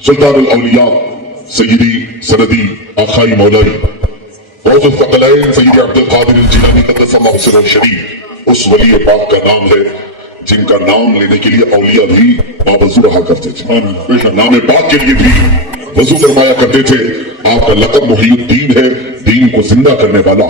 सुल्तान औलिया सैयदी सनदी आखाई मौलाई गौस फ़क़लैन सैयदी अब्दुल क़ादिर जिलानी क़द्दसल्लाहु सिर्रहु शरीफ उस वली पाक का नाम है जिनका नाम लेने के लिए औलिया भी बावजू रहा करते थे। नाम पाक के लिए भी वजू फरमाया करते थे। आपका लक़ब मुहीउद्दीन है, दीन को जिंदा करने वाला।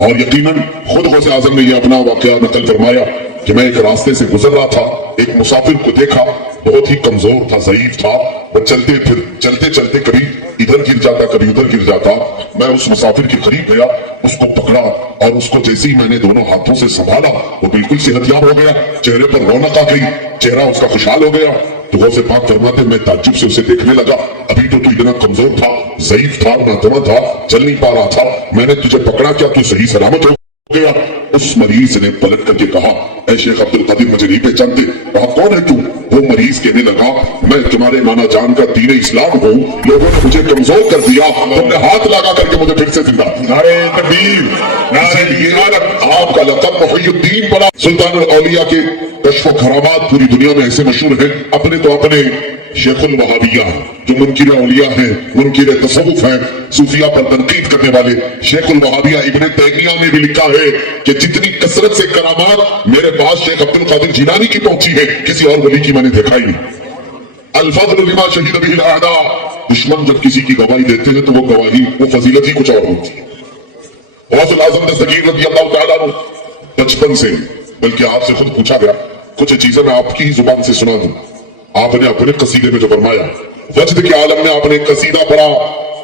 और यकीनन खुद गौसे आज़म ने यह अपना वाक़या नकल फरमाया कि मैं एक रास्ते से गुजर रहा था, एक मुसाफिर को देखा, बहुत ही कमजोर था, ज़ईफ था। वो चलते चलते कभी इधर गिर जाता, कभी उधर गिर जाता। मैं उस मुसाफिर के करीब गया, उसको पकड़ा और उसको जैसे ही मैंने दोनों हाथों से संभाला वो बिल्कुल सेहतयाब हो गया, चेहरे पर रौनक आ गई, चेहरा उसका खुशहाल हो गया। तो गौसे पाक फरमाते मैं ताज्जुब से उसे देखने लगा। अभी तो तू इतना कमजोर था, ज़ईफ था, नादमा था, चल नहीं पा रहा था, मैंने तुझे पकड़ा, क्या तू सही सलामत हो गया? उस मरीज ने पलट करके कहा, ऐ शेख अब्दुल कादिर मुझे नहीं पहचानते? कहा कौन है तू? वो मरीज कहने लगा, मैं तुम्हारे नाना जान का दीन इस्लाम हूँ, लोगों ने मुझे कमजोर कर दिया, तुमने हाथ लगा करके मुझे फिर से जिंदा। नारे तकबीर, नारे आपका लक़ब मुहीउद्दीन पड़ा। सुल्तान औलिया के कश्फ व करामात पूरी दुनिया में ऐसे मशहूर हैं। अपने तो अपने शेखुल वहाबिया जो मुनकिर औलिया हैं, मुनकिर तसव्वुफ हैं, सूफिया पर तनकीद करने वाले, शेखुल वहाबिया इब्ने तैमिया ने भी लिखा है कि जितनी कसरत से करामात मेरे पास शेख अब्दुल कादिर जिलानी की पहुंची है, किसी और वली की मैंने देखा ही नहीं। अल फज़्लु लिमा शहीद बिहिल आदा, दुश्मन जब किसी की गवाही देते हैं तो वो गवाही, वो फजीलत ही कुछ और होती है। गौसुल आज़म दस्तगीर रज़ियल्लाहु तआला अन्हु बचपन से, बल्कि आपसे खुद पूछा गया, कुछ चीजें मैं आपकी ही जुबान से सुना दूं। आपने अपने कसीदे में जो फरमाया, वजद के आलम में आपने कसीदा पढ़ा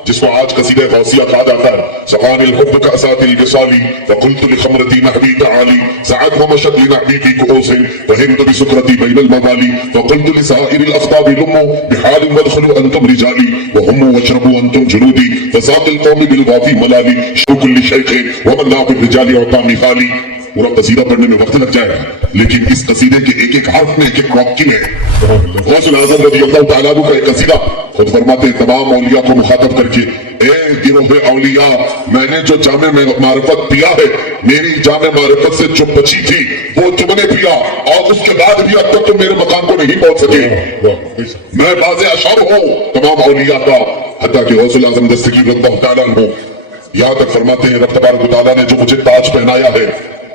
जिसको आज कसीदा गौसिया कहा जाता है। सक़ानिल हुब्ब कअसातिल विसाली फ़क़ुल्तु लिख़मरती नहवी तआली सअद व मशद लिनहवी फ़ी कुऊसिन वहिंद बिसुक्रती बैनल मवाली फ़क़ुल्तु लिसाइरिल अफ़ताबि लुम्मु बिहालिन वदख़लू अंतुम रिजाली वहुम्मु वशरबू अंतुम जुनूदी फ़साक़िल क़ौमि बिलवाफ़ी मलाली शुकुल लिशैख़िन व मन्ना बिर्रिजाली अता मिसाली। पूरा कसीदा पढ़ने में वक्त लग जाएगा, लेकिन इस कसीदे के एक एक हर्फ में एक एक मुवक्किल है। गौसुल आज़म रज़ियल्लाहु तआला अन्हु का एक कसीदा खुद फरमाते तमाम औलिया को मुखातब करके, ए गिरोहे औलिया, मैंने जो जामे में मारिफत पिया है, मेरी जामे मारिफत से जो बची थी वो तुमने पिया, और उसके बाद भी अब तक तुम मेरे मकाम को नहीं पहुंच सके। मैं बाज़े अशर हूँ तमाम औलिया का। हत्ता कि गौसुल आज़म दस्तगीर रज़ियल्लाहु तआला अन्हु यहाँ तक फरमाते हैं, रब तबारक व तआला ने जो मुझे ताज पहनाया है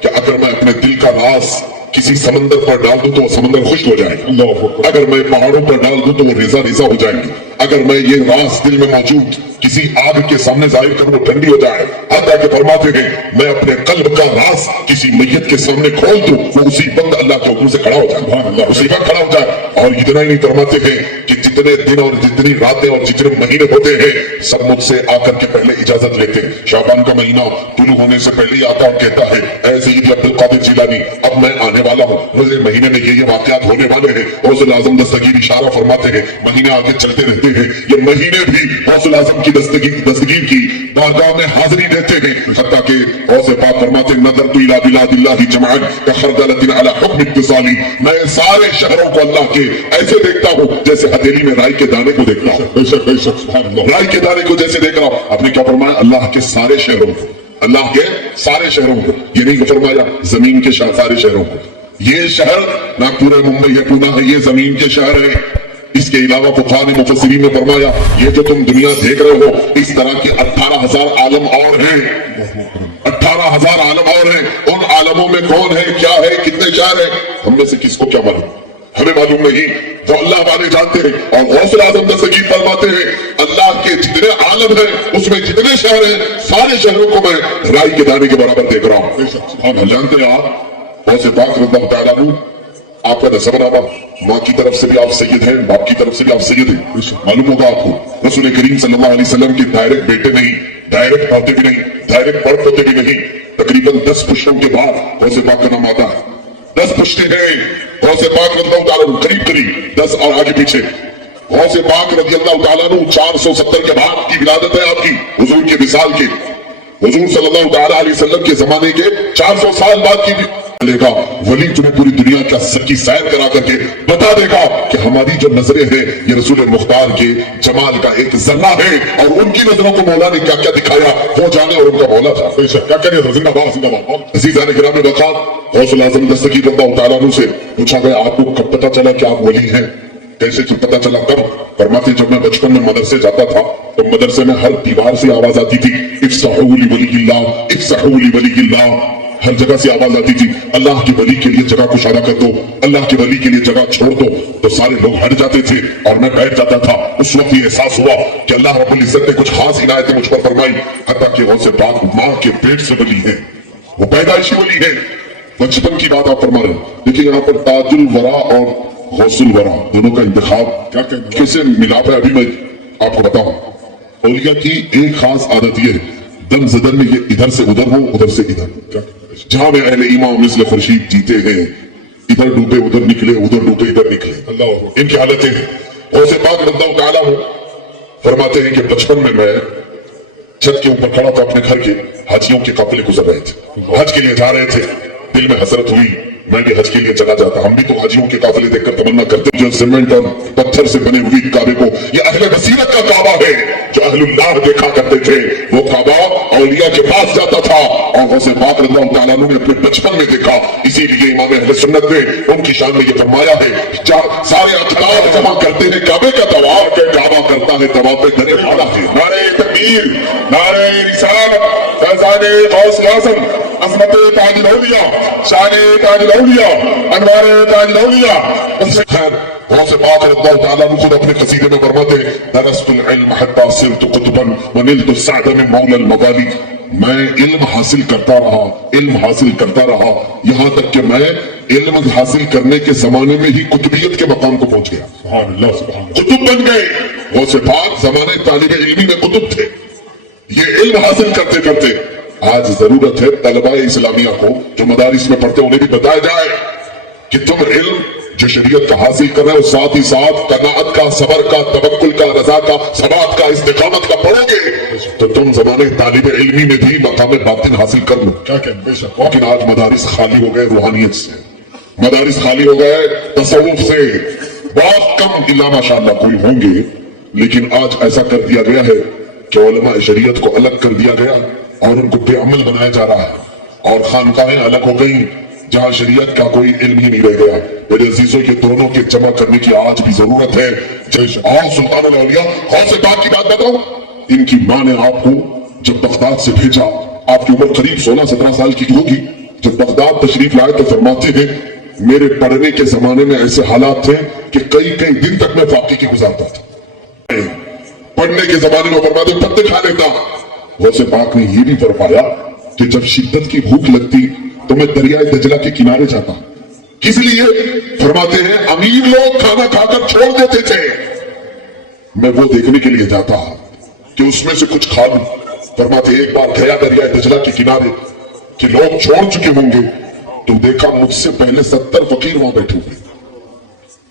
कि अगर मैं अपने दिल का राज किसी समंदर पर डाल दूं तो वो समंदर खुश्क हो जाएगा, अगर मैं पहाड़ों पर डाल दूं तो वो रेजा रेजा हो जाएंगे, अगर मैं ये राज दिल में मौजूद किसी आग के सामने जाहिर करूं वो ठंडी हो जाए। हत्ता के फरमाते हैं मैं अपने कल्ब का राज किसी मैयत के सामने खोल दूं, वो उसी वक्त अल्लाह के हुक्म से खड़ा हो जाए, उसी वक्त खड़ा हो जाए। और इतना ही नहीं फरमाते हैं कि जितने दिन और जितनी रातें और जितने महीने होते हैं सब मुझसे आकर के पहले इजाजत लेते हैं। शाबान का महीना तुलू होने से पहले ही आता और कहता है, ऐ सैयदी अब्दुल कादिर जिलानी, अब मैं आने वाला हूँ, मुझे महीने में ये वाक़यात होने वाले हैं। गौसुल आज़म दस्तगीर इशारा फरमाते हैं, महीने आगे चलते रहते हैं, ये महीने भी गौसुल आज़म की दस्तगीर की बारगाह में हाजिरी देते हैं। हत्ता के गौसे पाक फरमाते नज़रतु इला बिलादिल्लाहि जमअन कखरदलतिन अला हुक्म इत्तिसाली, मैं सारे शहरों को अल्लाह के ऐसे देखता हूँ जैसे हथेली में राई के दाने को देखता हूँ, राई के दाने को जैसे देख रहा हूँ। आपने क्या फरमाया? अल्लाह के सारे शहरों को, अल्लाह के सारे शहरों को, ये नहीं फरमाया जमीन के सारे शहरों को। ये शहर ना पूरे मुंबई है, पूना है, ये जमीन के शहर है। इसके अलावा फुक़हा ने मुफस्सिरीन ने फरमाया ये जो तुम दुनिया देख रहे हो इस तरह के 18,000 आलम और हैं, 18,000 आलम और हैं। उन आलमों में कौन है, क्या है, कितने शहर है, हम में से किसको क्या मालूम? हमें मालूम नहीं, वो अल्लाह वाले जानते हैं। और गौसुल आज़म दस्तगीर फरमाते हैं अल्लाह के जितने आलम हैं उसमें जितने शहर हैं सारे शहरों को मैं राई के दाने के बराबर देख रहा हूँ। जानते हैं आप गौसे पाक रज़ियल्लाहु तआला अन्हु, आपका नसबनामा माँ की तरफ से भी आप सैयद हैं, बाप की तरफ से भी आप सैयद हैं। मालूम होगा आपको रसूल करीम सल्लल्लाहु अलैहि वसल्लम के डायरेक्ट बेटे नहीं, डायरेक्ट पढ़ते भी नहीं, डायरेक्ट पढ़ होते भी नहीं। तकरीबन 10 पुश्तों के बाद गौसे पाक का नाम आता है। 10 पुश्ते हैं गौसे पाक रज़ियल्लाहु तआला अन्हु, करीब 10 और आगे पीछे। गौसे पाक रज़ियल्लाहु तआला अन्हु 470 के बाद की विलादत है आपकी, हुजूर के विसाल के, हुजूर सल्लल्लाहु तआला अलैहि वसल्लम के जमाने के 400 साल बाद की लेगा। वली तुम्हें पूरी दुनिया का की सैर करा करके बता देगा कि हमारी जो नजरें हैं ये रसूल मुख्तार के जमाल का एक जर्रा है, और उनकी नजरों को मौला ने क्या क्या दिखाया वो जाने, और उनका मौला था क्या क्या जिंदाबाद जिंदाबाद। अज़ीज़ान गिराम वक़ार गौसुल आज़म दस्तगीर रज़ियल्लाहु तआला अन्हु से पूछा गया आपको कब पता चला कि आप वली हैं? कैसे पता चला, कब? फरमाते जब मैं बचपन में मदरसे जाता था तो मदरसे में हर दीवार से आवाज आती थी इफ्सहू लिवलियिल्लाह, इफ्सहू लिवलियिल्लाह। हर जगह से आवाज आती थी अल्लाह के वली के लिए जगह कुशादा कर दो, अल्लाह के वली के लिए जगह छोड़ दो। तो सारे लोग हट जाते थे और मैं बैठ जाता था। उस वक्त ये एहसास हुआ कि अल्लाह रब्बुल इज्जत ने कुछ खास इनायतें मुझ पर फरमाई। हत्ता कि गौसे पाक माँ के पेट से वली है, वो पैदाइशी वली है। बचपन की बात आप फरमा रहे हैं। देखिए यहाँ पर ताजुल वरा और गौसुल वरा दोनों का इंतखाब कैसे मिलाप है अभी मैं आपको बताऊं। औलिया की एक खास आदत ये है दम ज़दन में ये इधर से उधर हो, उधर से इधर। जहां में अहले ईमान मिस्ल खुर्शीद जीते हैं, इधर डूबे उधर निकले, उधर डूबे इधर निकले। अल्लाह इनकी हालतें हैं। गौसे पाक रज़ियल्लाहु ताला हूं फरमाते हैं कि बचपन में मैं छत के ऊपर खड़ा था अपने घर के, हाजियों के काफिले गुजर रहे थे, हज के लिए जा रहे थे। दिल में हसरत हुई मैं भी हज के लिए चला जाता। हम भी तो हाजियों के काफिले देखकर तमन्ना करते जो सीमेंट और पत्थर से बने हुए काबे को, ये अहले बसीरत का काबा है जो अहलुल्लाह देखा करते थे। वो काबा औलिया के पास जाता था और गौसे पाक रज़ियल्लाहु ताला अन्हु ने अपने बचपन में देखा। इसीलिए इमाम अहले सुन्नत ने उनकी शान में ये फरमाया है सारे अखलाक जमा करते हैं काबे का तवाफ, काबा करता है तवाफ पे डरे वाला है। नारे तकबीर, नारे रिसालत, फैज़ाने गौस आज़म, अज़मत ताजुल औलिया, शान ताजुल औलिया, अनवार ताजुल औलिया। खैर गौसे पाक रज़ियल्लाहु ताला अन्हु खुद अपने कसीदे में फरमाते हैं दरस्तुल इल्म हत्ता सिरतु कुतुबन व निलतु सअद मिन मौला अल मवाली। मैं इल्म हासिल करता रहा, इल्म हासिल करता रहा, यहाँ तक कि मैं इल्म हासिल करने के जमाने में ही कुतुबियत के मकाम को पहुंच गया। सुभान अल्लाह, सुभान अल्लाह। कुतुब बन गए। गौसे पाक जमाने तालिब इल्मी में कुतुब थे। ये इल्म हासिल करते करते आज जरूरत है तलबा इस्लामिया को जो मदारिस में पढ़ते उन्हें भी बताया जाए कि तुम इल्म जो शरीयत का हासिल कर रहे हो साथ ही साथ कनाअत का, सबर का, तवक्कुल का, रजा का, सबात का, इस्तिकामत का पढ़ोगे तो तुम जमाने तालिब इल्मी में भी मकाम बातिन हासिल कर लो। क्या कहते बेशक। लेकिन आज मदारिस खाली हो गए रूहानियत से, मदारिस खाली हो गए तसव्वुफ से। बहुत कम इल्ला माशाअल्लाह कोई होंगे, लेकिन आज ऐसा कर दिया गया है कि उलमा शरीयत को अलग कर दिया गया और उनको बेअमल बनाया जा रहा है और खानकाहें अलग हो गई जहां शरीयत का कोई इल्म ही नहीं रह गया। मेरे अजीजों ये दोनों के जमा करने की आज भी जरूरत है। और सुल्तान औलिया गौसे पाक की बात बताऊं, इनकी मां ने आपको जब बगदाद से भेजा, आपकी उम्र करीब 16-17 साल की होगी, जब बगदाद तशरीफ लाए तो फरमाते हैं मेरे पढ़ने के जमाने में ऐसे हालात थे कि कई कई दिन तक मैं फाकी की गुजारता था। पढ़ने के जमाने में फरमाते पत्ते खा लेता। गौसे पाक ने यह भी फरमाया कि जब शिद्दत की भूख लगती तो मैं दरियाए दजला के किनारे जाता। किस लिए? फरमाते हैं अमीर लोग खाना खाकर छोड़ देते थे, मैं वो देखने के लिए जाता कि उसमें से कुछ खा लूं। फरमाते एक बार गया दरियाए दजला के किनारे कि लोग छोड़ चुके होंगे तो देखा मुझसे पहले 70 फकीर वहां बैठे हुए।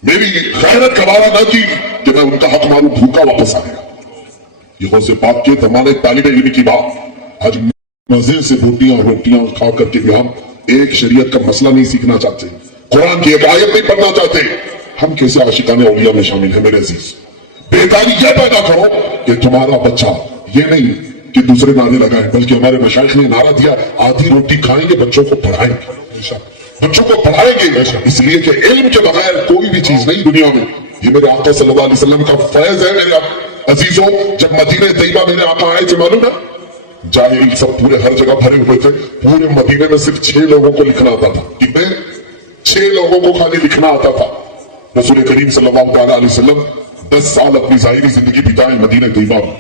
मेरी गैरत गवारा न की कि मैं उनका हक मारूं, भूखा वापस आ गया। ये गौसे पाक के जमाने तालिब इल्म की बात। आज मजे से रोटियां खा करके भी हम एक शरीयत का मसला नहीं सीखना चाहते, कुरान की एक आयत नहीं पढ़ना चाहते। हम कैसे आशिकाने औलिया में शामिल है। मेरे अजीज बेकारी यह पैदा करो कि तुम्हारा बच्चा ये नहीं कि दूसरे नारे लगाए, बल्कि हमारे मशाइख ने नारा दिया आधी रोटी खाएंगे बच्चों को पढ़ाएंगे, बच्चों को पढ़ाएंगे। इसलिए कि इल्म के बगैर कोई भी चीज नहीं दुनिया में। ये मेरे आका सल्लल्लाहु अलैहि वसल्लम का फैज है। मेरे अजीजों जब मदीने तैयबा मेरे आका आए थे मालूम है, जाहिल सब पूरे हर जगह भरे हुए थे। पूरे मदीने में सिर्फ 6 लोगों को लिखना आता था। कितने? 6 लोगों को खाली लिखना आता था। रसूल करीम सल्लल्लाहु अलैहि वसल्लम 10 साल अपनी जाहिरी जिंदगी बिताए मदीने तैयबा में।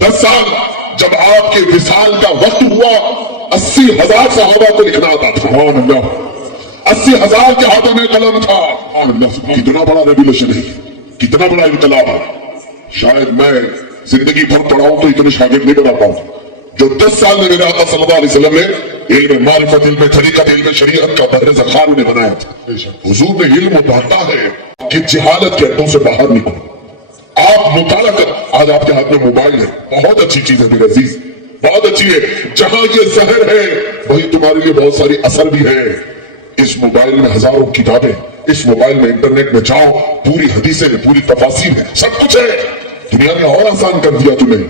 10 साल जब आपके विसाल का वक्त हुआ 80,000 सहाबा को लिखना आता था। 80,000 के हाथों में कलम था। कितना बड़ा रेवोल्यूशन है, कितना बड़ा इनकलाब है। शायद मैं जिंदगी भर पढ़ाऊं तो इतने शागिर्द नहीं बना पाऊं जो 10 साल में मेरे आका सल्लल्लाहु अलैहि वसल्लम ने इल्म मारिफत, इल्म तरीकत, इल्म शरीयत का बहरे ज़खार ने बनाया था। हुजूर ने इल्म बांटा है कि जहालत के अड्डों से बाहर निकलो। आप मुताला कर, आज आपके हाथ में मोबाइल है, बहुत अच्छी चीज है मेरे अजीज, बहुत अच्छी है। जहां ये जहर है वही तुम्हारे लिए बहुत सारी असर भी है। इस मोबाइल में हजारों किताबें, इस मोबाइल में इंटरनेट में जाओ, पूरी हदीसें हैं, पूरी तफासीर है, सब कुछ है। दुनिया ने और आसान कर दिया तुम्हें।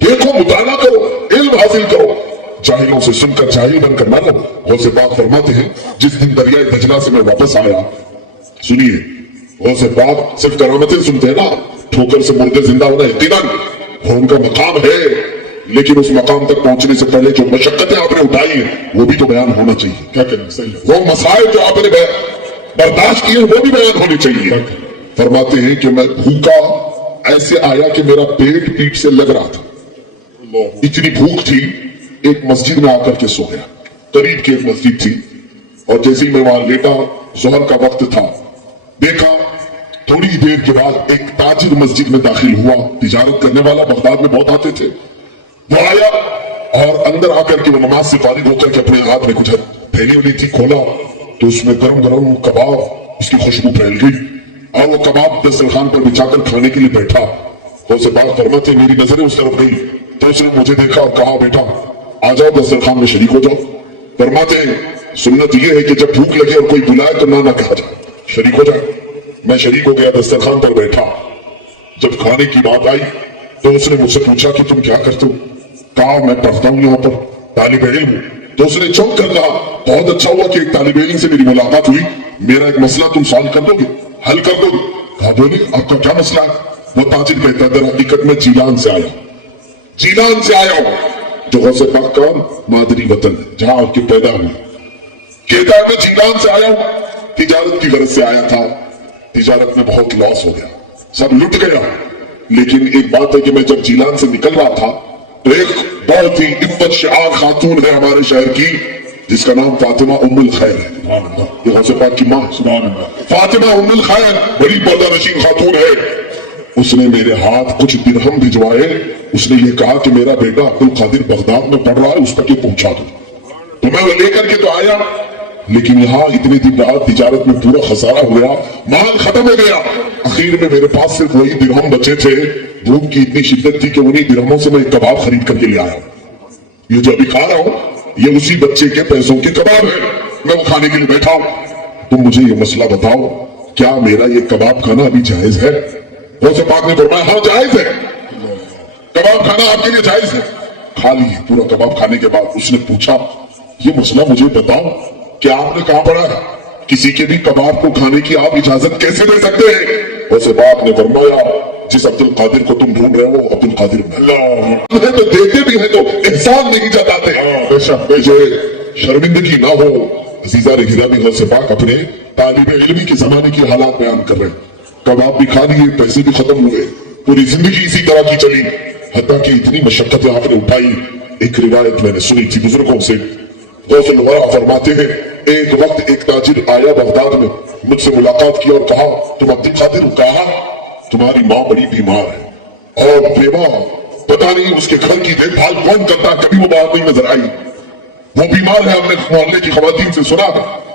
देखो, मुताला करो, इल्म हासिल करो। जाहिलों से सुनकर जाहिल बनकर न रहो। गौसे पाक फरमाते हैं जिस दिन दरियाए दजला से मैं वापस आया, सुनिए, गौसे पाक सिर्फ करामतें सुनते हैं ना, ठोकर से मुर्दे जिंदा होना यकीनन वो उनका मकाम है, लेकिन उस मकाम तक पहुंचने से पहले जो मशक्कतें आपने उठाई हैं वो भी तो बयान होना चाहिए। क्या करें, सही है। वो मसाइल जो आपने बर्दाश्त किए वो भी बयान होने चाहिए। फरमाते हैं कि मैं भूखा ऐसे आया कि मेरा पेट पीठ से लग रहा था, इतनी भूख थी, एक मस्जिद में आकर के सो गया। करीब की एक मस्जिद थी और जैसे ही मैं वहां लेटा, जोहर का वक्त था, देखा थोड़ी देर के बाद एक ताजिर मस्जिद में दाखिल हुआ। तिजारत करने वाला बगदाद में बहुत आते थे। वो आया और अंदर आकर के वो नमाज से फारिग होकर के अपने हाथ में कुछ थैली वाली थी, खोला तो उसमें गरम गरम कबाब, उसकी खुशबू फैल गई और वो कबाब दस्तरखान पर बिछाकर खाने के लिए बैठा। तो उसे बात फरमाते मेरी नजरें उस तरफ गई तो उसने मुझे देखा और कहा बेटा आ जाओ दस्तरखान में शरीक हो जाओ। फरमाते सुन्नत ये है कि जब भूख लगे और कोई बुलाए तो ना कहा जाए, शरीक हो जाए। मैं शरीक हो गया, दस्तरखान पर बैठा। जब खाने की बात आई तो उसने मुझसे पूछा कि तुम क्या करते हो? कहा मैं पढ़ता हूं यहाँ पर, तालिब इल्म हूं। तो उसने चौंक कर कहा बहुत अच्छा हुआ कि एक तालिब इल्म से मेरी मुलाकात हुई, मेरा एक मसला तुम सॉल्व कर दोगे, हल कर दोगे? कहा बोले आपका क्या मसला है? वो ताजिर कहता दर हकीकत में जीलान से आया, जीलान से आया हूं जो गौसे पाक का मादरी वतन है, जहां आपके पैदा हुए। कहता है मैं जीलान से आया हूं, तिजारत की गरज से आया था, तिजारत में बहुत लॉस हो गया, सब लुट गया। लेकिन एक बात है कि मैं जब जीलान से निकल रहा था तो एक बहुत ही इफ्फत शार खातून है हमारे शहर की, जिसका नाम फातिमा उम्मुल खैर है। ये गौसे पाक की मां फातिमा उम्मुल खैर बड़ी पर्दानशीन खातून है। उसने मेरे हाथ कुछ दिरहम भिजवाए। उसने ये कहा कि मेरा बेटा अब्दुल कादिर बगदाद में पढ़ रहा है, उस तक ये पहुंचा दो। तो मैं वो लेकर के तो आया, लेकिन यहाँ इतने दिन बाद तिजारत में पूरा खसारा हुआ, माल खत्म हो गया। आखिर में मेरे पास सिर्फ वही दिरहम बचे थे। भूख की इतनी शिद्दत थी कि उन्हीं दिरहमों से मैं एक कबाब खरीद करके ले आया। ये जो अभी खा रहा हूं ये उसी बच्चे के पैसों के कबाब है, मैं वो खाने के लिए बैठा हूं। तुम मुझे ये मसला बताओ, क्या मेरा ये कबाब खाना अभी जायज है? गौसे पाक ने फरमाया हाँ जायज है, कबाब खाना आपके लिए जायज है। खा लिए पूरा कबाब। खाने के बाद उसने पूछा ये मसला मुझे बताओ, क्या आपने कहा पढ़ा है किसी के भी कबाब को खाने की आप इजाजत कैसे दे सकते हैं? गौसे पाक ने फरमाया जिस अब्दुल कादिर को तुम ढूंढ रहे हो अब्दुल कादिर है, तो देते भी है तो एहसान नहीं जताते। मुझे शर्मिंदगी ना हो, अजीजा रहीदा भी गौसे पाक अपने तालिब इल्मी के जमाने की हालात बयान कर रहे हैं। कबाब भी खा लिए, पैसे भी खत्म हुए, पूरी जिंदगी इसी तरह की चली, हत्ता कि इतनी मशक्कतें आपने उठाई। एक रिवायत मैंने सुनी थी बुजुर्गों से, गौसुल वरा फरमाते हैं एक वक्त एक ताजिर आया बगदाद में, मुझसे मुलाकात की और कहा तुम अब्दुल कादिर हो? कहा तुम्हारी माँ बड़ी बीमार है और बेवा, पता नहीं उसके घर की देखभाल कौन करता, कभी वो बात नहीं नजर आई। वो बीमार है, हमने मोहल्ले की खवातीन से सुना।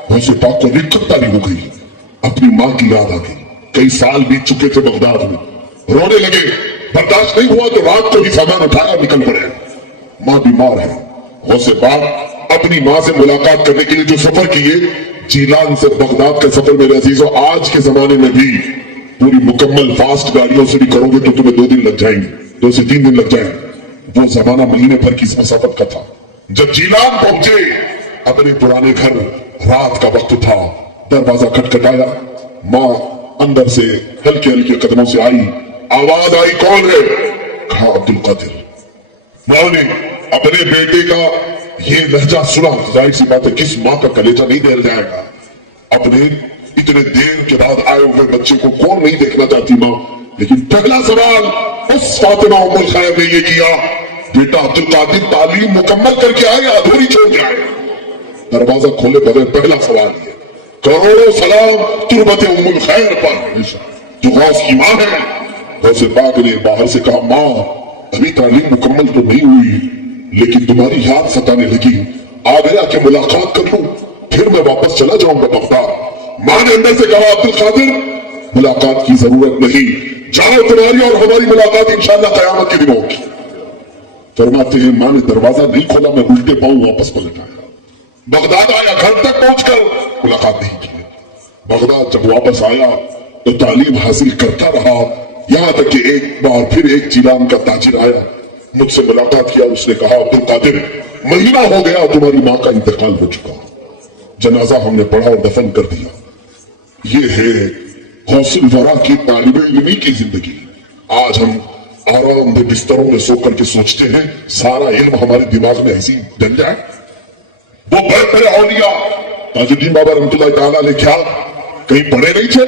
गौसे पाक को रिक्कत तारी हो गई, अपनी माँ की याद आ गई। कई साल बीत चुके थे बगदाद में, रोने लगे, बर्दाश्त नहीं हुआ तो रात को ही सामान उठाया निकल पड़े। माँ बीमार है। गौसे पाक अपनी माँ से मुलाकात करने के लिए जो सफर किए, जीलान से बगदाद का सफर मेरे अजीजों आज के जमाने में भी पूरी मुकम्मल फास्ट गाड़ियों से भी करोगे तो तुम्हें 2 दिन लग जाएंगे, 2 से 3 दिन लग जाएंगे। वो जमाना महीने भर की मसाफत का था। जब जीलान पहुंचे अपने पुराने घर, रात का वक्त था, दरवाजा खटखटाया, माँ अंदर से हल्के हल्के कदमों से आई। आवाज आई कौन है? कहा अब्दुल कादिर। माँ ने अपने बेटे का ये लहजा सुना, जाहिर सी बात है किस माँ का कलेजा नहीं दहल जाएगा। अपने इतने देर के बाद आए हुए बच्चे को कौन नहीं देखना चाहती माँ। लेकिन पहला सवाल उस फातिमा उम्मुल खैर ने ये किया, बेटा अब्दुल कादिर तालीम मुकम्मल करके आए या अधूरी छोड़ के आए? दरवाजा खोले बगैर पहला सवाल ये। करोड़ों सलाम तुरबत उम्मुल खैर पर जो गौस की माँ है। गौसे पाक ने बाहर से कहा माँ अभी तालीम मुकम्मल तो नहीं हुई, लेकिन तुम्हारी याद सताने लगी, आ गया कि मुलाकात कर लूं, फिर मैं वापस चला जाऊंगा बगदाद। माँ ने अंदर से कहा अब्दुल कादिर मुलाकात की जरूरत नहीं, जाओ तुम्हारी और हमारी मुलाकात इंशाअल्लाह कयामत के दिन होगी। फरमाते हैं माँ ने दरवाजा नहीं खोला, मैं उल्टे पांव वापस पलट आया। बगदाद आया, घर तक पहुंचकर मुलाकात नहीं की। बगदाद जब वापस आया तो तालीम हासिल करता रहा, यहां तक कि एक बार फिर एक जीलान का ताजिर आया, मुझसे मुलाकात किया। उसने कहा अब्दुल कादिर महीना हो गया तुम्हारी माँ का इंतकाल हो चुका, जनाजा हमने पढ़ा और दफन कर दिया। ये है गौसुल वरा की तालिब इल्मी की जिंदगी। आज हम आरामदेह बिस्तरों में सो करके सोचते हैं सारा इल्म हमारे दिमाग में ऐसी डल जाए। वो बड़े बड़े औलिया ताजुद्दीन बाबा रहमतुल्लाह ताला अलैह क्या कहीं पढ़े नहीं थे?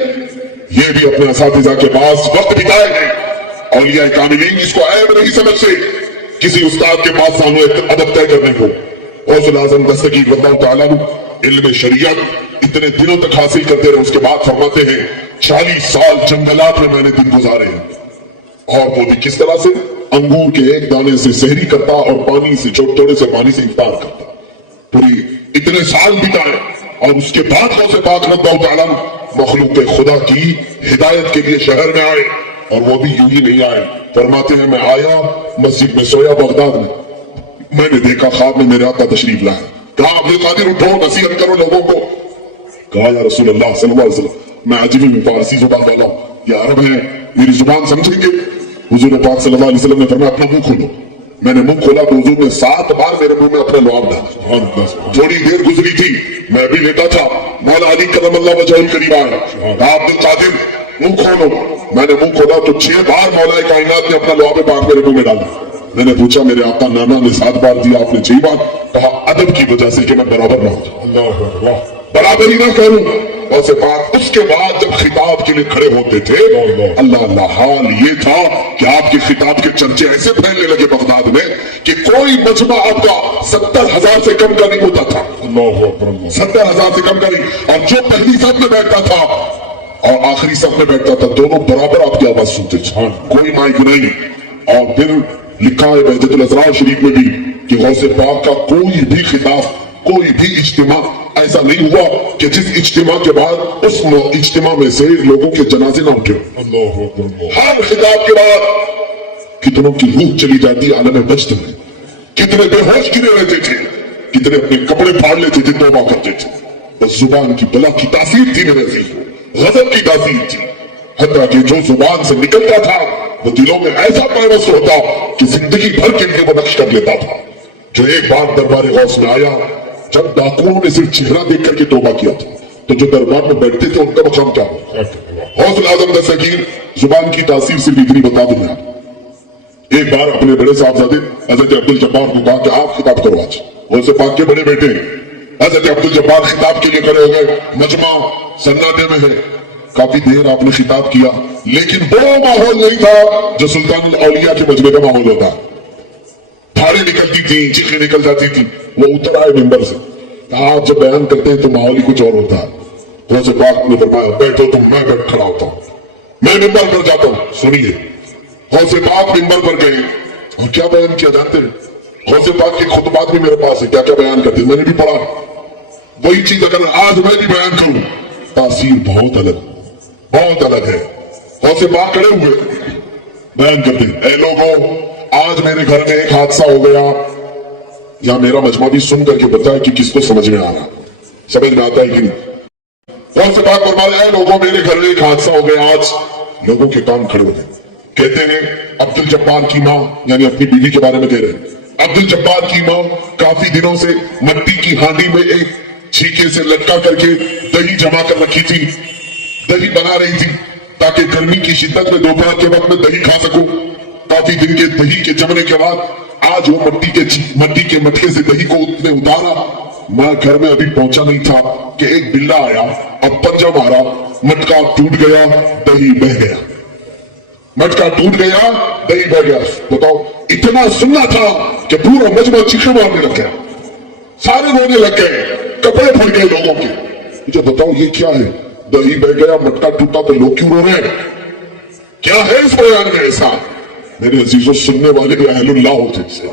ये भी अपने असातिज़ा के पास वक्त बिताए हैं। औलिया कामिलीन इसको ऐब नहीं समझते किसी उस्ताद के पास सामने अदब तय करने को। गौसुल आज़म दस्तगीर रज़ियल्लाहु ताला अन्हु इल्म शरीयत इतने दिनों तक हासिल करते रहे, उसके बाद फरमाते हैं 40 साल जंगलात में मैंने दिन गुजारे हैं। और वो भी किस तरह से? अंगूर के एक दाने से सहरी करता और पानी से थोड़े से पानी से इफ्तार करता। पूरी इतने साल बिताए और उसके बाद गौसे पाक रज़ियल्लाहु ताला मखलूक खुदा की हिदायत के लिए शहर में आए। और वो भी यूं ही नहीं आए, फरमाते हैं मैं आया मस्जिद में सोया बगदाद में, मैंने देखा ख्वाब में मेरे आका तशरीफ लाए। कहा अब्दुल कादिर उठो नसीहत करो लोगों को। कहा या रसूल अल्लाह सल्लल्लाहु अलैहि वसल्लम मैं अजमी में फारसी जुबान वाला हूं, ये अरब है, मेरी जुबान समझेंगे? हुजूर पाक सल्लल्लाहु अलैहि वसल्लम ने फरमाया अपना मुंह खोलो। मैंने मुंह खोला तो हुजूर ने 7 बार मेरे मुंह में अपना लुआब डाला। थोड़ी देर गुजरी थी, मैं भी लेटा था, मौला अली करमल्लाहु वजहल करीब आया, कहा अब्दुल कादिर मुंह खोलो। मैंने मुंह खोला तो 6 बार मौला कायनात ने अपना लुआब पाक मेरे मुंह में डाला। मैंने पूछा मेरे आका नाना ने 7 बार दिया, आपने 6 बार? कहा अदब की वजह से कि मैं बराबर ना हूं, बराबरी ना करूं। और से पाक उसके बाद जब खिताब के लिए खड़े होते थे, अल्लाह अल्लाह, हाल ये था कि आपके खिताब के चर्चे ऐसे फैलने लगे बगदाद में कि कोई मजमा आपका 70,000 से कम का नहीं होता था। 70,000 से कम का नहीं। और जो पहली सफ में बैठता था और आखिरी सफ में बैठता था, दोनों बराबर आपकी आवाज सुनते थे, कोई माइक नहीं। और फिर लिखा है बहजतुल असरार शरीफ में भी कि गौसे पाक का कोई भी खिताब, कोई भी इज्तिमा ऐसा नहीं हुआ कि जिस इज्तिमा के बाद उस इज्तिमा में से लोगों के जनाजे ना उठे। हर खिताब के बाद कितनों की रूह चली जाती आलम बजत में, कितने बेहोश गिरे रहते थे, कितने अपने कपड़े फाड़ लेते थे, तौबा करते थे। बस जुबान की बला की तासीर थी मेरे अजीज, गजब की तासीर थी। हत्ता कि जो जुबान से निकलता था वो दिलों में ऐसा पैवस्त होता कि जिंदगी भर के लिए वो नक्श कर लेता था। जो एक बार दरबार गौस में आया, जब डाकुओं ने सिर्फ चेहरा देख करके तौबा किया था, तो जो दरबार में बैठते थे उनका मकाम क्या हो? गौस आजम दस्तगीर जुबान की तासीर सिर्फ इतनी बता दूं मैं। एक बार अपने बड़े साहबजादे हजरत अब्दुल जब्बार को कहा कि आप खिताब करो आज। गौसे पाक के बड़े बेटे हजरत अब्दुल जब्बार खिताब के लिए खड़े हो गए। मजमा सन्नाटे में है, काफी देर आपने खिताब किया, लेकिन वो माहौल नहीं था जो सुल्तान औलिया के मजमे का माहौल होता। धारें निकलती थी, चीखें निकल जाती थी। वो उतर आए मिंबर से, आप जब बयान करते हैं तो माहौल ही कुछ और होता है। गौसे पाक ने फरमाया बैठो तुम, मैं बैठ खड़ा होता हूं, मैं मिंबर पर जाता हूं। सुनिए, गौसे पाक मिंबर पर गए और क्या बयान किया जानते हैं? गौसे पाक की खुतबात भी मेरे पास है, क्या क्या बयान करते, मैंने भी पढ़ा। वही चीज अगर आज मैं भी बयान करूं, तासीर बहुत अलग है। गौसे पाक खड़े हुए बयान करते, ऐ लोगों आज मेरे घर में एक हादसा हो गया, या मेरा मजमा भी सुन करके बताया कि किसको समझ में आ रहा, समझ में आता है कि नहीं। गौसे पाक फरमाया, ऐ लोगों मेरे घर में एक हादसा हो गया। आज लोगों के कान खड़े हो गए। कहते हैं अब्दुल जब्बार की माँ, यानी अपनी बीवी के बारे में कह रहे हैं, अब्दुल जब्बार की माँ काफी दिनों से मट्टी की हांडी में एक छीके से लटका करके दही जमा कर रखी थी, दही बना रही थी ताकि गर्मी की शिद्दत में दोपहर के वक्त में दही खा सकूं। काफी दिन के दही के जमने के बाद आज वो मट्टी के मटके से दही को उसने उतारा। मैं घर में अभी पहुंचा नहीं था कि एक बिल्ला आया और पंजा मारा, मटका टूट गया, दही बह गया। मटका टूट गया, दही बह गया। बताओ, इतना सुनना था कि पूरा मजमा चीखे मारने लग गया, सारे रोने लग गए, कपड़े फट गए लोगों के। मुझे बताओ ये क्या है? दही बह गया, मटका टूटा, तो लोग क्यों रो रहे हैं? क्या है इस बयान में ऐसा? मेरे अजीजों, सुनने वाले भी अहलुल्लाह होते थे,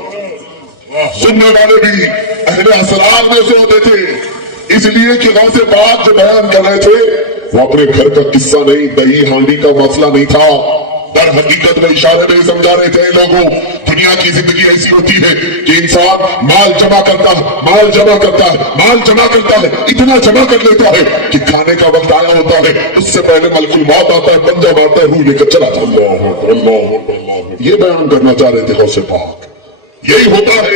सुनने वाले भी अहले असरार में से होते थे। इसलिए कि गौसे पाक जो बयान कर रहे थे वो अपने घर का किस्सा नहीं, दही हांडी का मसला नहीं था। दर हकीकत में इशारे में समझा रहे थे लोगों, दुनिया की जिंदगी ऐसी होती है कि इंसान माल जमा करता है, इतना जमा कर लेता है कि खाने का वक्त आया होता है, उससे पहले मलकुल मौत आता है, पंजा मारता है, रूह लेकर चला जाता है। ये बयान करना चाह रहे थे गौसे पाक। यही होता है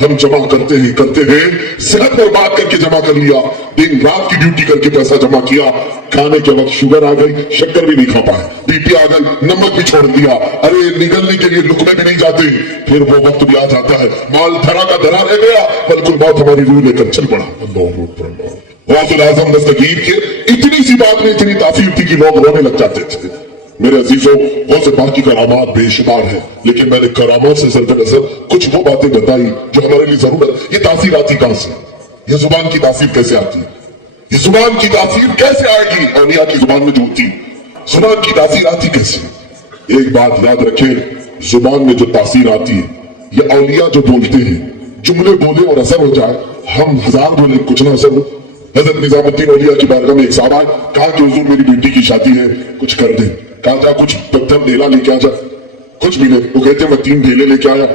हम जमा करते हैं, सेहत बर्बाद करके जमा कर लिया, दिन रात की ड्यूटी करके पैसा जमा किया, खाने के वक्त शुगर आ गई, शक्कर भी नहीं खा पाए, बीपी आ गई, नमक भी छोड़ दिया, अरे निगलने के लिए लुकमे भी नहीं जाते, फिर वो वक्त भी आ जाता है, माल धरा का धरा रह गया, मलकुल मौत हमारी रूह लेकर चल पड़ा। गौसुल आजम दस्तगीर के इतनी सी बात में इतनी तासीर थी कि लोग रोने लग जाते थे। मेरे अजीजों, गौसे पाक की करामात बेशुमार है, लेकिन मैंने करामात से सरदनजर कुछ वो बातें बताई जो हमारे लिए जरूरत। ये तासीर आती कहां से? ये जुबान की तासीर कैसे आती है? ये जुबान की तासीर कैसे आएगी? औलिया की जुबान में जो होती, जुबान की तासीर आती कैसे? एक बात याद रखें, जुबान में जो तासीर आती है, ये औलिया जो बोलते हैं, जुमले बोले और असर हो जाए, हम हजार बोले कुछ ना असर हो। हजरत निजामुद्दीन औलिया की बारगाह में एक साहब आए, कहा कि हुजूर मेरी बेटी की शादी है, कुछ कर दे। कहा जा कुछ पत्थर ढेला लेके आ जा, कुछ भी नहीं। वो कहते मैं 3 ढेले लेके आया,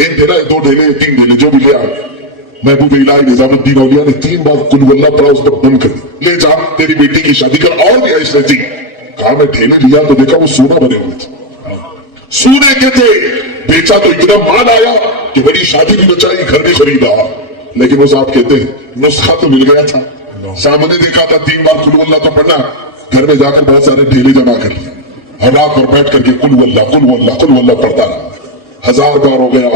1 ढेला 2 ढेले 3 ढेले जो भी ले आया। महबूब इलाही निजामुद्दीन औलिया ने 3 बार कुल वल्लाह पढ़ा, उस पर बंद कर, ले जा तेरी बेटी की शादी कर, और भी ऐसे थी। कहा मैं ढेले लिया तो देखा वो सोना बने हुए थे, सोने के थे। बेचा तो इतना माल आया कि बड़ी शादी भी बचाई, घर भी खरीदा। लेकिन वो साहब कहते हैं नुस्खा तो मिल गया था, सामने देखा था 3 बार कुल वल्लाह तो पढ़ना, घर में जाकर बहुत सारे ढेले जमा कर लिए, हर रात पर बैठ करके कुल वल्लाह पढ़ता रहा। 1000 बार हो गया,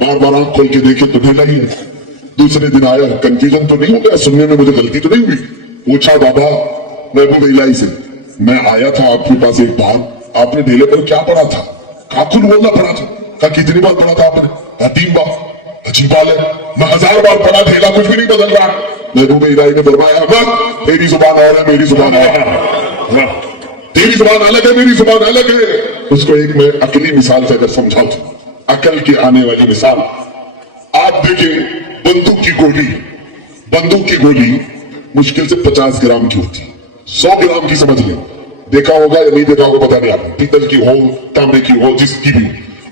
बार आंख खोल के देखे तो ढेला ही है। दूसरे दिन आया, कंफ्यूजन तो नहीं हो गया, सुनने में मुझे गलती तो नहीं हुई? पूछा बाबा महबूब इलाही से, मैं आया था आपके पास एक बार, आपने ढेले पर क्या पढ़ा था? कहा कुल वल्लाह पढ़ा था। कहा कितनी बार पढ़ा था आपने? 3 बार। अजीब बात है, मैं 1000 बार पढ़ा, ढेला कुछ भी नहीं बदल रहा। महबूब इलाही ने फरमाया बस तेरी जुबान और है, मेरी जुबान और है, तेरी जुबान अलग है, मेरी जुबान अलग है। उसको एक मैं अकली मिसाल से अगर समझाऊं, अकल की आने वाली मिसाल, आप देखिए बंदूक की गोली मुश्किल से 50 ग्राम की होती है, 100 ग्राम की समझ लें। देखा होगा या नहीं देखा होगा पता नहीं, आपको पीतल की हो, तांबे की हो, जिसकी भी,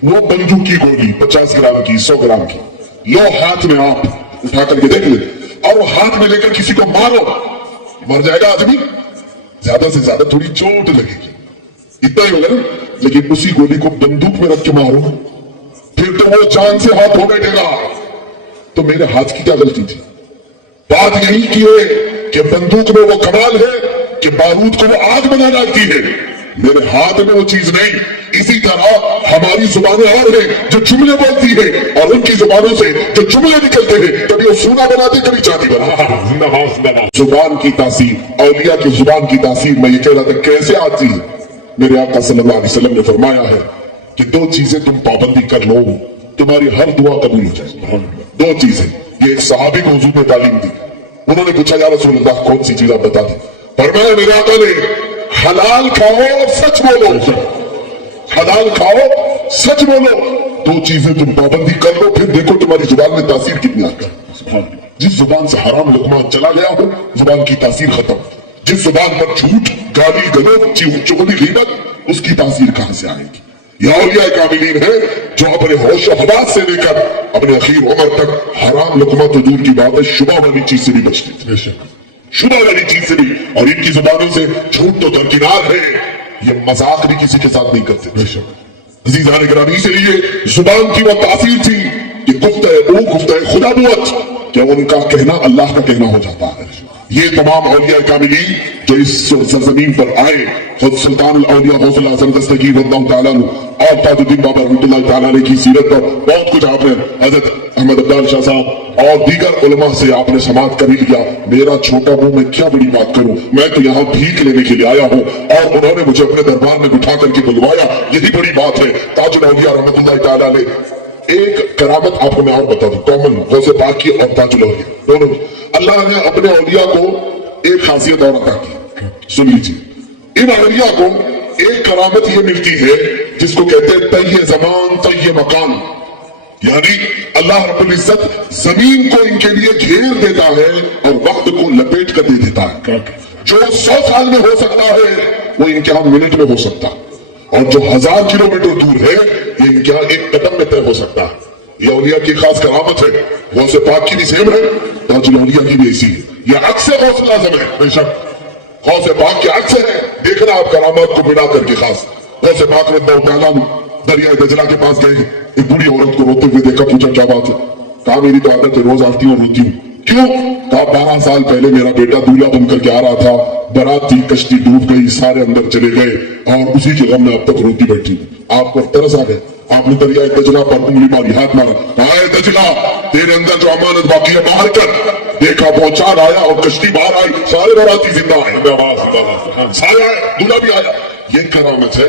वो बंदूक की गोली 50 ग्राम की, 100 ग्राम की, लो हाथ में आप उठा करके देख ले, और वो हाथ में लेकर किसी को मारो, मर जाएगा आदमी? ज्यादा से ज्यादा थोड़ी चोट लगेगी, इतना ही होगा ना। लेकिन उसी गोली को बंदूक में रख के मारो, फिर तो वो जान से हाथ हो बैठेगा। तो मेरे हाथ की क्या गलती थी? बात यही की है कि बंदूक में वो कमाल है कि बारूद को वो आग बना डालती है, मेरे हाथ में वो चीज नहीं। इसी तरह हमारी जुबानें और हैं जो जुमले बोलती है, और उनकी जुबानों से जो जुमले निकलते हैं, कभी वो सोना बनाते, कभी चांदी बनाते। जुबान की तासीर, औलिया की जुबान की तासीर, मैं ये कह रहा था कैसे आती है। मेरे आका सल्लल्लाहु अलैहि वसल्लम ने फरमाया है कि 2 चीजें तुम पाबंदी कर लो, तुम्हारी हर दुआ कबूल हो जाए। 2 चीजें, ये एक सहाबी को हुजूर ने तालीम दी। उन्होंने पूछा या रसूल अल्लाह कौन सी चीज आप बता दी? फरमाया मेरे आका ने, हलाल खाओ और सच बोलो, हलाल खाओ सच बोलो। 2 चीजें तुम पाबंदी कर लो, फिर देखो तुम्हारी जुबान में तासीर कितनी आती है। जिस जुबान से हराम लुकमा चला गया हो, जुबान की तासीर खत्म। जिस जुबान पर झूठ, गाली गलौज, चुगली गीबत, उसकी तासीर कहां से आएगी? ये औलिया कामिलीन है जो अपने होश और हवास से लेकर अपने आखिर उम्र तक हराम लुकमा तो दूर की बात है, शुबा वाली चीज से भी बचते थे, शुबा वाली चीज से भी। और इनकी जुबानों से झूठ तो दरकिनार है, ये मजाक भी किसी के साथ नहीं करते। अजीज़ान गिरामी, इसलिए जुबान की वो तासीर थी कि गुफ्ते खुदाबुअत, क्या उनका कहना अल्लाह का कहना हो जाता है। ये तमाम औलिया कामिलीन जो इस सरजमीन पर आए, खुद सुल्तान औलिया गौसुल आज़म दस्तगीर अल्लाह ताला और ताजुद्दीन बाबा रहमतुल्लाह ताला अलैह की सीरत पर बहुत कुछ आपने हजरत अहमद अब्दाल शाह साहब और दीगर उलमा से आपने समाअत कर लिया। मेरा छोटा मुंह, मैं क्या बड़ी बात करूं, मैं तो यहाँ भीख लेने के लिए आया हूँ और उन्होंने मुझे अपने दरबार में बिठा करके बुलवाया, यही बड़ी बात है। ताजुल औलिया रहमतुल्लाह ताला अलैह, एक करामत आपको मैं और बता दूं, कॉमन गौसे पाक की और ताजुल औलिया दोनों, अल्लाह ने अपने औलिया को एक खासियत और अता की। सुन लीजिए, इन औलिया को एक करामत ये मिलती है जिसको कहते हैं तय्ये जमान तय्ये मकान, यानी अल्लाह रब्बुल इज्जत जमीन को इनके लिए घेर देता है और वक्त को लपेट कर दे देता है। जो 100 साल में हो सकता है वो इनके यहाँ मिनट में हो सकता है, और जो 1000 किलोमीटर दूर है ये इनके यहाँ एक कदम में तय हो सकता है। ये औलिया की खास करामत है। गौसे पाक की भी सेम है, ताजुल औलिया की भी ऐसी है। यह अक्स गौसुल आज़म है, बेशक गौसे पाक के अक्स है। देखना आप करामत को मिला करके खास गौसे पाक रज़ियल्लाहु ताला अन्हु दरिया दजला के पास गए, एक बूढ़ी औरत को रोते हुए देखा, पूछा क्या बात है? کہا میری تو عادت ہے روز آتی ہوں روتی ہوں. کیوں؟ کہا 12 سال پہلے میرا بیٹا دولہا بن کر کے آ رہا تھا, بارات تھی, کشتی ڈوب گئی, سارے اندر چلے گئے اور اسی کے غم میں اب تک روتی بیٹھی ہوں. آپ کو ترس آ گئے, آپ نے دریائے دجلہ پر انگلی ماری, ہاتھ مارا, کہا اے دجلہ تیرے اندر جو امانت باقی ہے باہر کر. دیکھا پہنچان آیا اور کشتی باہر آئی, سارے باراتی زندہ آئے, سارے آئے, دولہا بھی آیا. یہ کرامت ہے.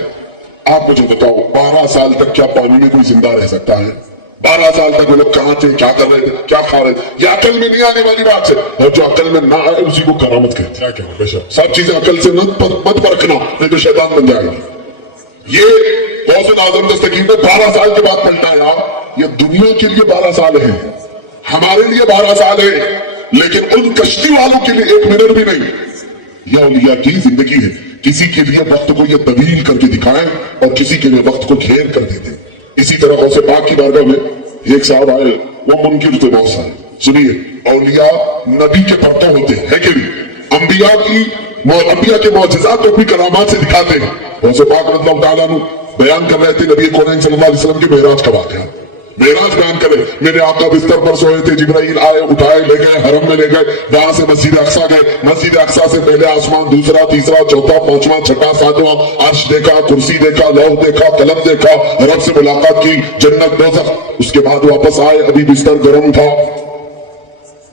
آپ مجھے بتاؤ 12 سال تک کیا پانی میں کوئی زندہ رہ سکتا ہے؟ 12 سال تک وہ لوگ کہاں تھے, کیا کر رہے تھے, کیا کھا رہے تھے؟ یہ عقل میں نہیں آنے والی بات ہے, اور جو عقل میں نہ آئے اسی کو کرامت کہتے ہیں. سب چیزیں عقل سے مت پرکھنا, نہیں تو شیطان بن جائے گا. یہ غوث اعظم دستگیر نے 12 سال کے بعد پلٹایا. یہ دنیا کے لیے 12 سال ہے, ہمارے لیے 12 سال ہے, لیکن ان کشتی والوں کے لیے 1 منٹ بھی نہیں. یہ اولیاء کی زندگی ہے. کسی کے لیے وقت کو یہ طویل کر کے دکھائیں اور کسی کے لیے وقت کو گھیر کر دیتے. اسی طرح غوث پاک کی بارگاہ میں ایک صاحب آئے, وہ منکر تھے بہت سارے. سنیے, اولیاء نبی کے پرتو ہوتے ہیں کہ نہیں؟ انبیاء کے معجزات کو اپنی کرامات سے دکھاتے ہیں. غوث پاک رضی اللہ تعالیٰ عنہ بیان کر رہے تھے نبی کونین صلی اللہ علیہ وسلم کے معراج کا واقعہ. معراج بیان کرے, میرے آقا بستر پر سوئے تھے, جبرائیل آئے, اٹھائے, لے گئے, حرم میں لے گئے, وہاں سے مسجد اقصیٰ گئے, مسجد اقصیٰ سے پہلے آسمان, دوسرا, تیسرا, چوتھا, پانچواں, چھٹا, ساتواں, عرش دیکھا, کرسی دیکھا, لوح دیکھا, قلم دیکھا, رب سے ملاقات کی, جنت, دوزخ. اس کے بعد واپس آئے, ابھی بستر گرم تھا.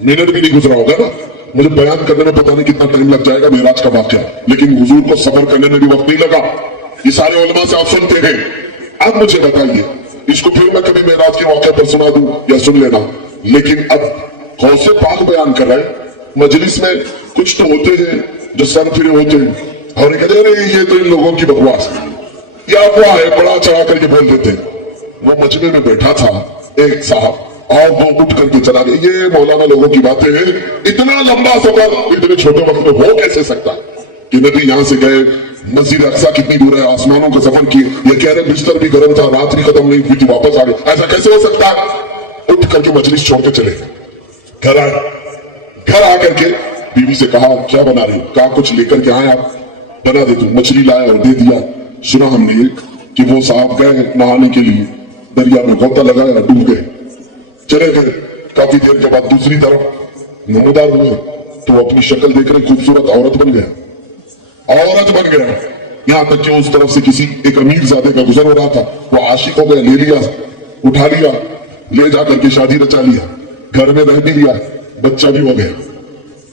منٹ بھی نہیں گزرا ہوگا نا, مجھے بیان کرنے میں پتہ نہیں کتنا ٹائم لگ جائے گا معراج کا واقعہ, لیکن حضور کو صبر کرنے میں بھی وقت نہیں لگا. یہ سارے علماء سے آپ سنتے ہیں. اب مجھے بتائیے, اس کو پھر میں کبھی معراج کے واقعہ پر سنا دوں یا سن لینا, لیکن اب غوث پاک بیان کر رہے ہیں. مجلس میں کچھ تو ہوتے ہیں جو سر پھرے ہوتے ہیں اور کہتے ہیں یہ تو ان لوگوں کی بکواس ہے, یا افواہ ہے, بڑا چڑھا کر کے بول دیتے. وہ مجمع میں بیٹھا تھا ایک صاحب, اور وہ اٹھ کر کے چلا گیا. یہ مولانا لوگوں کی باتیں ہیں, اتنا لمبا سفر اتنے چھوٹے وقت میں ہو کیسے سکتا ہے کہ نبی یہاں سے گئے, مسجد اقصیٰ کتنی دور ہے, آسمانوں کا سفر کیے, یہ کہہ رہے بستر بھی گرم تھا, رات بھی ختم نہیں ہوئی تھی, واپس آ گئے. ایسا کیسے ہو سکتا ہے؟ اٹھ کر کے مجلس چھوڑ کے چلے گھر آئے. گھر آ کر کے بیوی سے کہا کیا بنا رہی؟ کہا کچھ لے کر کے آئے آپ, بنا دے دوں. مچھلی لایا اور دے دیا. سنا ہم نے کہ وہ صاحب گئے نہانے کے لیے, دریا میں غوطہ لگایا, ڈوب گئے, چلے گئے. کافی دیر کے بعد دوسری طرف نمودار ہوئے تو اپنی شکل دیکھ رہے, خوبصورت عورت بن گیا, عورت بن گیا. یہاں تک کہ اس طرف سے کسی ایک امیر زادے کا گزر ہو رہا تھا, وہ عاشق ہو گیا, لے لیا, اٹھا لیا, لے جا کر کے شادی رچا لیا, گھر میں رہ بھی لیا, بچہ بھی ہو گیا.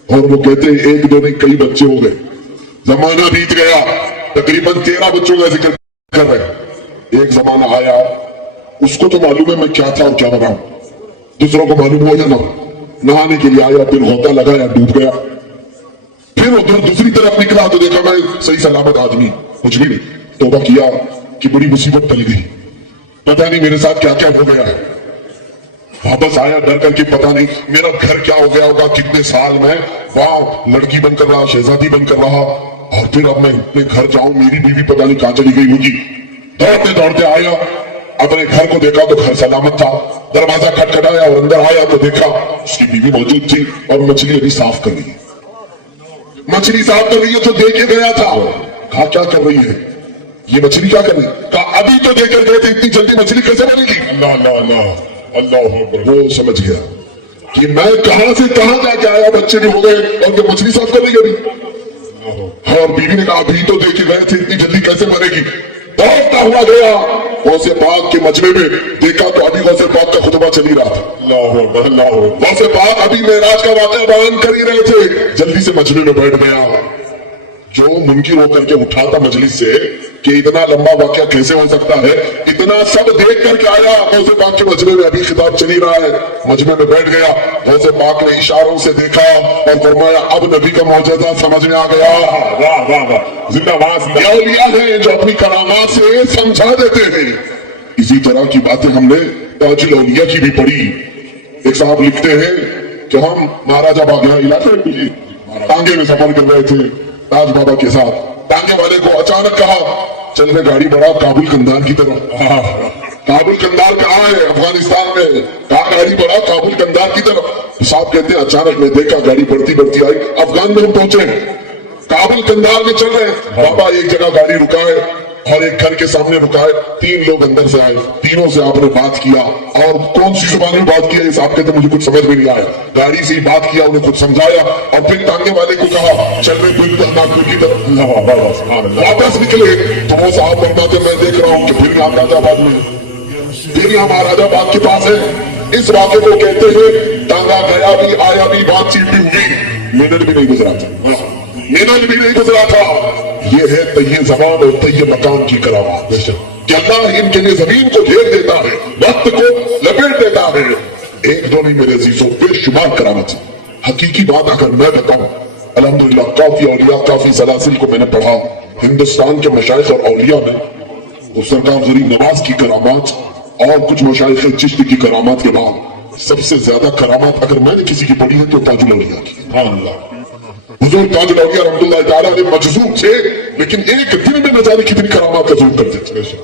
اور وہ کہتے ہیں 1 2 نہیں, کئی بچے ہو گئے. زمانہ بیت گیا, تقریباً 13 بچوں کا ذکر کر رہے. ایک زمانہ آیا, اس کو تو معلوم ہے میں کیا تھا اور کیا بنا, دوسروں کو معلوم ہو یا نہ. نہانے کے لیے آیا, پھر غوطہ لگایا, ڈوب گیا. پھر ادھر دوسری طرف نکلا تو دیکھا میں صحیح سلامت آدمی, کچھ بھی نہیں. توبہ کیا کہ بڑی مصیبت ٹل گئی, پتہ نہیں میرے ساتھ کیا کیا ہو گیا ہے. واپس آیا ڈر کر کے, پتہ نہیں میرا گھر کیا ہو گیا ہوگا, کتنے سال میں واہ لڑکی بن کر رہا, شہزادی بن کر رہا, اور پھر اب میں اپنے گھر جاؤں, میری بیوی پتہ نہیں کہاں چلی گئی ہوگی. دوڑتے دوڑتے آیا, اپنے گھر کو دیکھا تو گھر سلامت تھا. دروازہ کھٹکھٹایا اور اندر آیا تو دیکھا اس کی بیوی موجود تھی اور مچھلی ابھی صاف کر رہی ہے. مچھلی صاف کر رہی ہے تو دیکھ کے گیا تھا. کہا کیا کر رہی ہے یہ مچھلی, کیا کر رہی ہے؟ کہا ابھی تو دیکھ کر گئے تھے, اتنی جلدی مچھلی کیسے بنے گی؟ اللہ اللہ اللہ اللہ. وہ سمجھ گیا کہ میں کہاں سے کہاں جا کے آیا, بچے بھی ہو گئے اور یہ مچھلی صاف کر رہی ہے ابھی. اور بیوی نے کہا ابھی تو دیکھ کے گئے تھے, اتنی جلدی کیسے بنے گی؟ دوڑتا ہوا گیا غوث پاک کے مجمع میں, دیکھا تو ابھی غوث پاک کا خطبہ چل ہی رہا تھا. غوث پاک ابھی معراج کا واقعہ بیان کر ہی رہے تھے, جلدی سے مجمع میں بیٹھ گیا. جو منکر ہو کر کے اٹھا تھا مجلس سے کہ اتنا لمبا واقعہ کیسے ہو سکتا ہے, اتنا سب دیکھ کر کے آیا غوث پاک کے مجمع میں, ابھی خطاب چل ہی رہا ہے. مجمع میں بیٹھ گیا, غوث پاک نے اشاروں سے دیکھا اور فرمایا اب نبی کا معجزہ سمجھ میں آ گیا. واہ واہ واہ, زندہ باد. یہ اولیاء ہیں جو اپنی کرامات سے سمجھا دیتے ہیں. اسی طرح کی باتیں ہم نے تاج الاولیاء کی بھی پڑھی. ایک صاحب لکھتے ہیں کہ ہم مہاراجہ باغیاں علاقے میں ٹانگے میں سفر کر رہے تھے تاج بابا کے ساتھ. ٹانگے والے کو اچانک کہا چل میں گاڑی بڑھا کابل کندھار کی طرف. کابل کندھار کہاں ہے؟ افغانستان میں. کہاں گاڑی بڑھا کابل کندھار کی طرف. صاحب کہتے ہیں اچانک میں دیکھا گاڑی بڑھتی بڑھتی آئی, افغان میں ہم پہنچے, کابل کندھار میں چل رہے ہیں. بابا ایک جگہ گاڑی رکا ہے, और एक घर के सामने रुकाए, 3 लोग अंदर से आए, तीनों से आपने बात किया, और कौन सी जुबान में बात किया इस आपके तो मुझे कुछ समझ में नहीं आया। गाड़ी से ही बात किया, उन्हें कुछ समझाया, और फिर तांगे वाले को कहा चल रहे की तरफ वापस निकले, तो वो साहब फरमाते मैं देख रहा हूँ कि फिर यहाँ राजाबाद में, फिर यहाँ महाराजाबाद के पास है। इस वाक़े को कहते हैं तांगा गया भी आया भी, बातचीत भी हुई, मिनट भी नहीं गुजरा था, मिनट भी नहीं गुजरा था। ये है तय्ये ज़बान और तय्ये मकान की करामात कि अल्लाह इनके लिए जमीन को घेर देता है, वक्त को लपेट देता है। एक दो नहीं मेरे अजीजों, बेशुमार करामत है। हकीकी बात अगर मैं बताऊं, अल्हम्दुलिल्लाह काफी औलिया, काफी सलासिल को मैंने पढ़ा। हिंदुस्तान के मशाइख और औलिया में उस सरकार गरीब नवाज की करामात और कुछ मशाइख चिश्ती की करामात के बाद सबसे ज्यादा करामात अगर मैंने किसी की पढ़ी है तो ताजुल औलिया की। हुजूर ताजुल औलिया रहमतुल्लाह तआला अलैह मजज़ूब थे, लेकिन एक दिन में न जाने कितनी करामात का ज़िक्र करते थे।